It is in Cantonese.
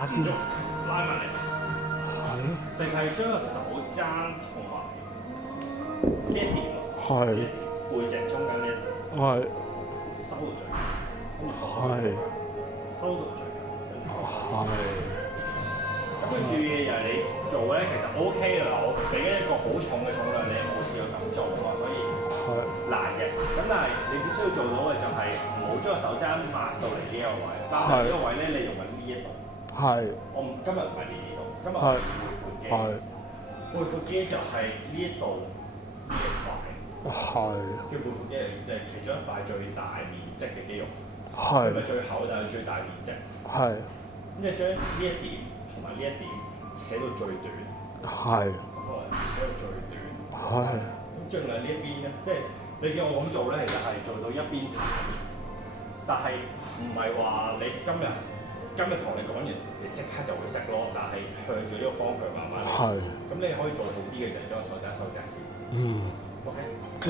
下先。拉埋嚟，係。淨係將個手踭同埋呢一點，係。背脊中間呢一點係。收到最緊，跟住放開，係。收到最緊，跟住放開。係。咁佢注意嘅就係你做咧，其實 OK 㗎啦。我俾一個好重嘅重量，你冇試過咁做啊嘛，所以難嘅。咁但係你只需要做到嘅就係唔好將個手踭抹到嚟呢一個位，但係呢個位咧你用緊呢一度。係。今日唔係練呢度，今日係練背闊肌。係。背闊肌就係呢一度呢一塊。係。叫背闊肌就係其中一塊最大面積嘅肌肉。係。唔係最厚，但係最大面積。係。咁就將呢一點同埋呢一點扯到最短。係。扯到最短。係。咁盡量呢一邊咧，即係你叫我咁做咧，其實係做到一邊彈，但係唔係話你今日同你講完，你即刻就會識咯。但係向住呢個方向慢慢嚟。係。咁你可以做好啲嘅就係將手踭收窄先。嗯。OK。